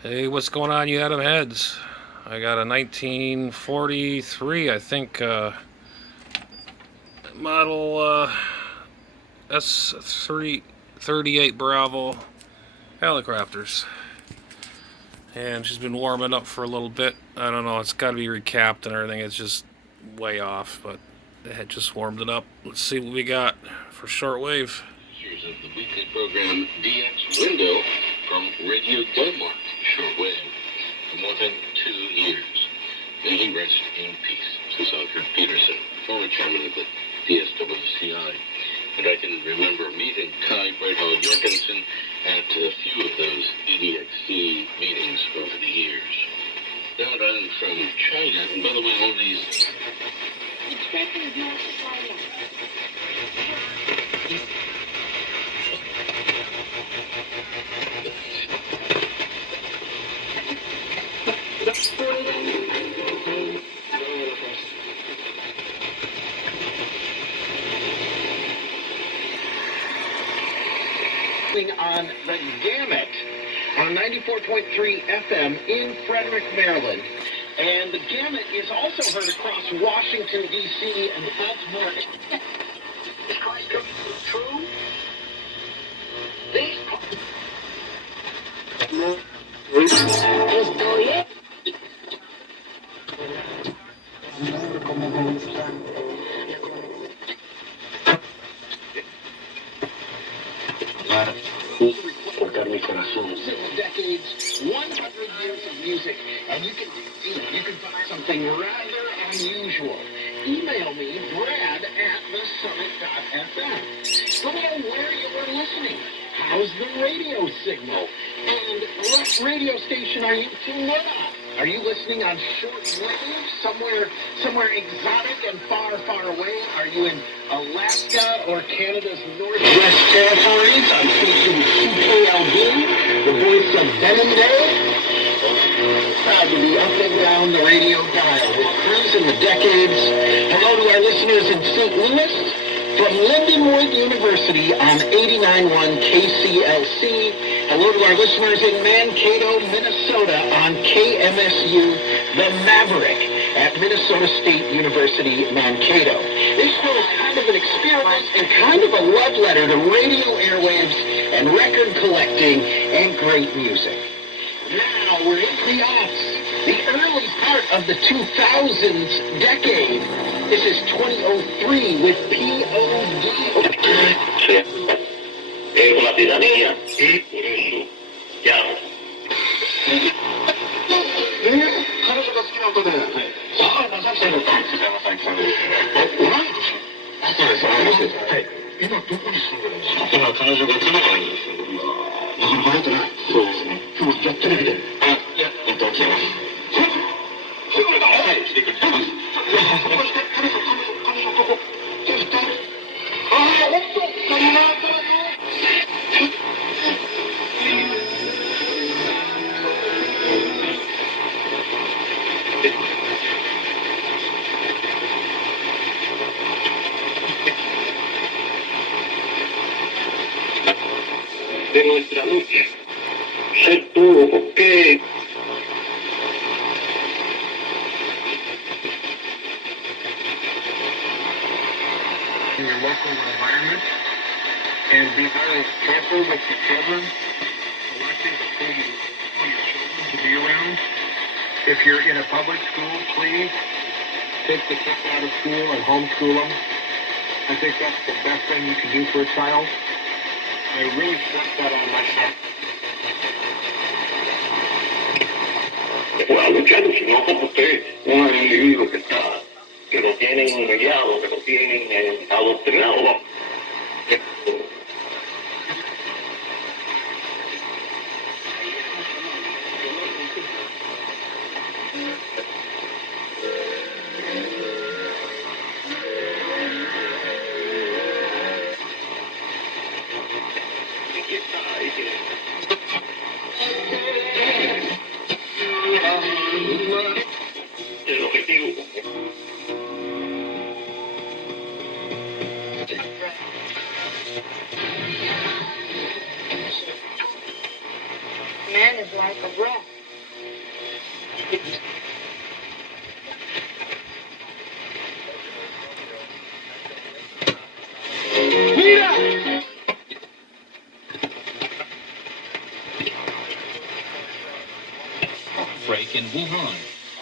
Hey, what's going on, you Adam Heads? I got a 1943, I think, model S-38 Bravo Hallicrafters. And she's been warming up for a little bit. I don't know, it's got to be recapped and everything. It's just way off, but they had just warmed it up. Let's see what we got for shortwave. Features of the weekly program DX Window from Radio Denmark, shortwave, for more than 2 years. May he rest in peace, says Alfred Peterson, former chairman of the DSWCI. And I can remember meeting Kai Breithaupt Jorgensen at a few of those EDXC meetings over the years. Now down from China, and by the way, all these... On the Gamut on 94.3 FM in Frederick, Maryland. And the Gamut is also heard across Washington, D.C. and Baltimore. Is Christ true? These decades, 100 years of music, and you can find something rather unusual. Email me, brad@thesummit.fm. Let me know where you were listening. How's the radio signal? And what radio station are you tuned in on? Are you listening on shortwave, somewhere exotic and far, far away? Are you in Alaska or Canada's Northwest Territories on station CKLD, the voice of Denendale? Proud to be up and down the radio dial with Cruise in the Decades. Hello to our listeners in St. Louis. From Lindenwood University on 89.1 KCLC. Hello to our listeners in Mankato, Minnesota on KMSU, The Maverick at Minnesota State University, Mankato. This show is kind of an experiment and kind of a love letter to radio airwaves and record collecting and great music. Now we're into the aughts, the early part of the 2000s decade. This is 2003 with POD. La tiranía y por eso llamo. 彼女が好きな歌で、はい。ああ、まさきさんです。山崎さんです。同い年？そうです、同い年です。はい。今どこに住んでるんですか？今彼女がカナダに住んでる。なかなか会えてない。そうですね。今日やってテレビで。いや、本当は来てます。来てくれた？はい、来てくれてます。彼女どこ？ああ、本当。そんな。De nuestra lucha, ser puro, porque in your local environment and be very careful with your children. Selecting who you want your children to be around. If you're in a public school, please take the kids out of school and homeschool them. I think that's the best thing you can do for a child. I really stress that on myself. pues a lucharlo, si no como usted, un individuo que lo tienen humillado, que lo tienen adoctrinado, vamos. El objetivo. is like a breath. Break in Wuhan,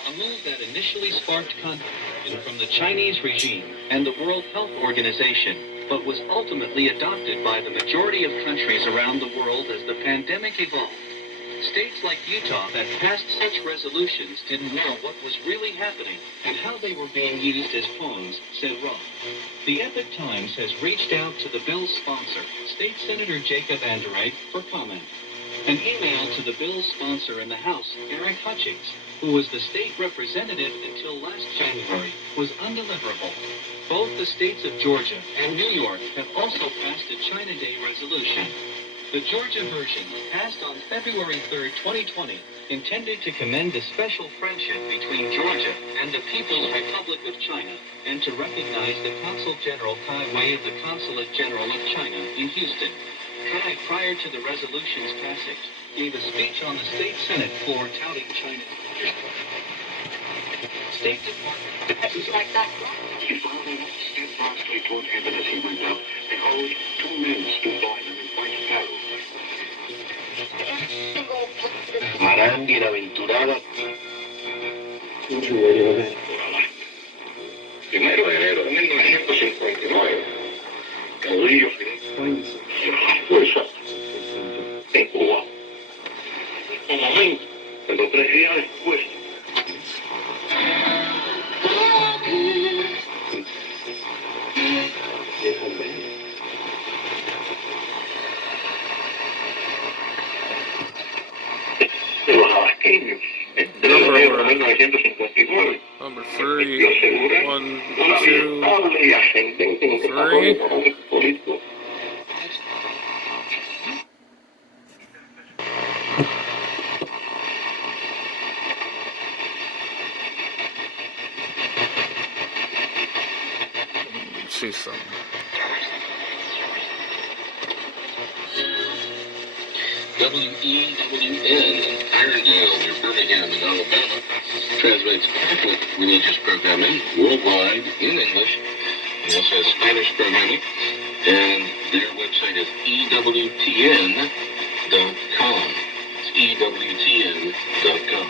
a move that initially sparked confusion from the Chinese regime and the World Health Organization, but was ultimately adopted by the majority of countries around the world as the pandemic evolved. States like Utah that passed such resolutions didn't know what was really happening and how they were being used as pawns, said Roth. The Epoch Times has reached out to the bill's sponsor, State Senator Jacob Anderegg, for comment. An email to the bill's sponsor in the House, Eric Hutchings, who was the state representative until last January, was undeliverable. Both the states of Georgia and New York have also passed a China Day resolution. The Georgia version, passed on February 3, 2020, intended to commend the special friendship between Georgia and the People's Republic of China, and to recognize the Consul General Kai Wei of the Consulate General of China in Houston. Kai, prior to the resolution's passage, gave a speech on the state senate floor touting China's State Department. It's like that. He followed steadfastly toward heaven as he went up. Behold, two men stood by them in white apparel. Marán bienaventurada. Primero de enero de 1959, caudillos de las fuerzas en Cuba. Un momento, pero 3 días después, de los abasqueños, en 3 de enero de 1959, Number 3, yo asegura 1, una 2, veritable y ascendente desarrollo económico y político. see something. WEWN in Irondale near Birmingham in Alabama transmits Catholic religious programming worldwide in English. It also has Spanish programming, and their website is EWTN.com. It's EWTN.com.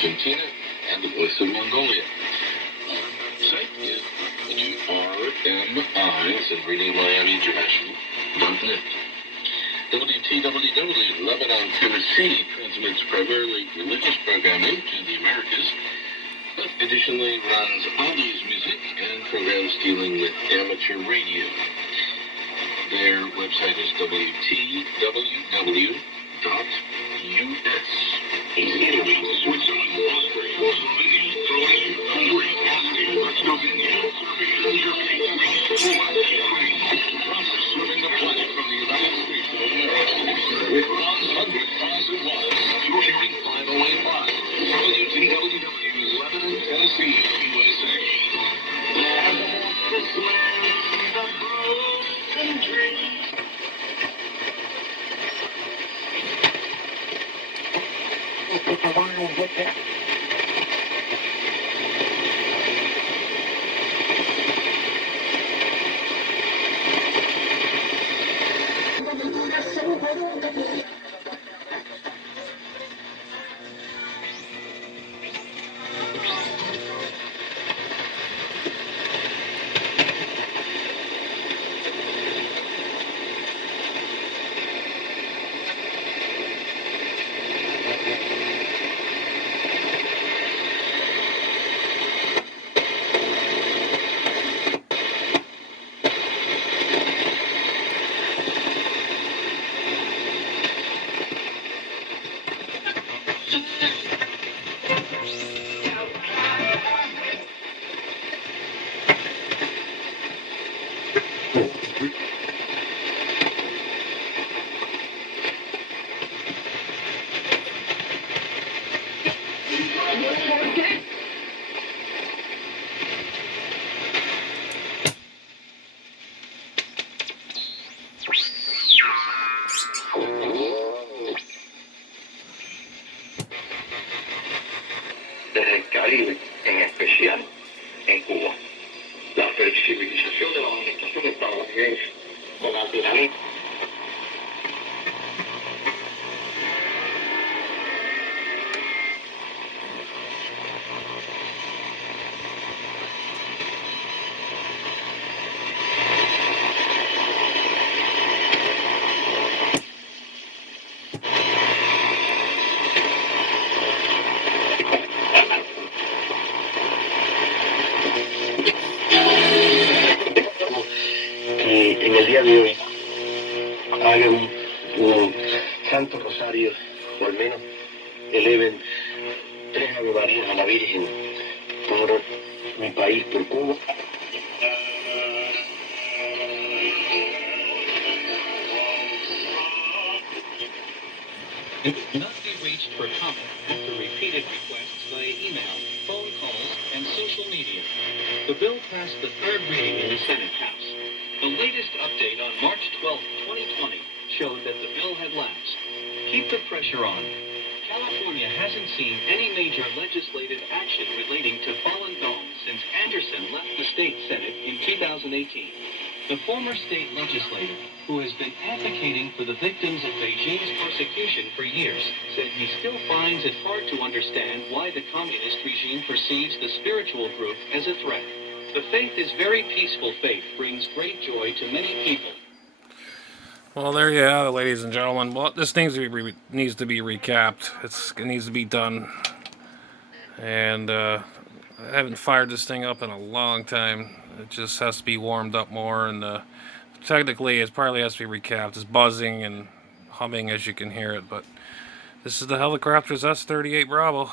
Argentina, and the voice of Mongolia. Site is URMI, so Radio Miami International.net. WTWW Lebanon, Tennessee transmits primarily religious programming to the Americas, but additionally runs oldies music and programs dealing with amateur radio. Their website is WTWW.US. Serving the planet from the United States of America with 100,000 watts, featuring 5085 WTWW Lebanon, Tennessee, USA. flexibilización de la manifestación estadounidense con almacenamiento. Que en el día de hoy hagan un santo rosario, o al menos eleven 3 Ave Marías a la Virgen por mi país, por Cuba. It could not be reached for comment after repeated requests via email, phone calls, and social media. The bill passed the third reading in the Senate House. The latest update on March 12, 2020, showed that the bill had lapsed. Keep the pressure on. California hasn't seen any major legislative action relating to fallen domes since Anderson left the state Senate in 2018. The former state legislator, who has been advocating for the victims of Beijing's persecution for years, said he still finds it hard to understand why the communist regime perceives the spiritual group as a threat. The faith is very peaceful faith, brings great joy to many people. Well, there you have it, ladies and gentlemen. Well, this needs to be recapped. It needs to be done. And I haven't fired this thing up in a long time. It just has to be warmed up more. And technically, it probably has to be recapped. It's buzzing and humming as you can hear it. But this is the Hallicrafters S-38 Bravo.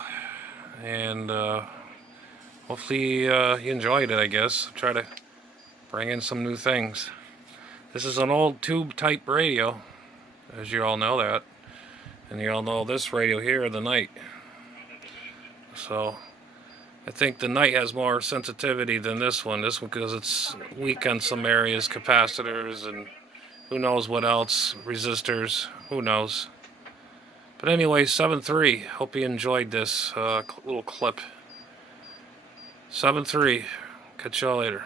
And hopefully you enjoyed it, I guess. Try to bring in some new things. This is an old tube type radio, as you all know that. And you all know this radio here, the night. So I think the night has more sensitivity than this one. This one because it's weak on some areas, capacitors and who knows what else, resistors, who knows. But anyway, 7.3. Hope you enjoyed this little clip. 7.3. Catch y'all later.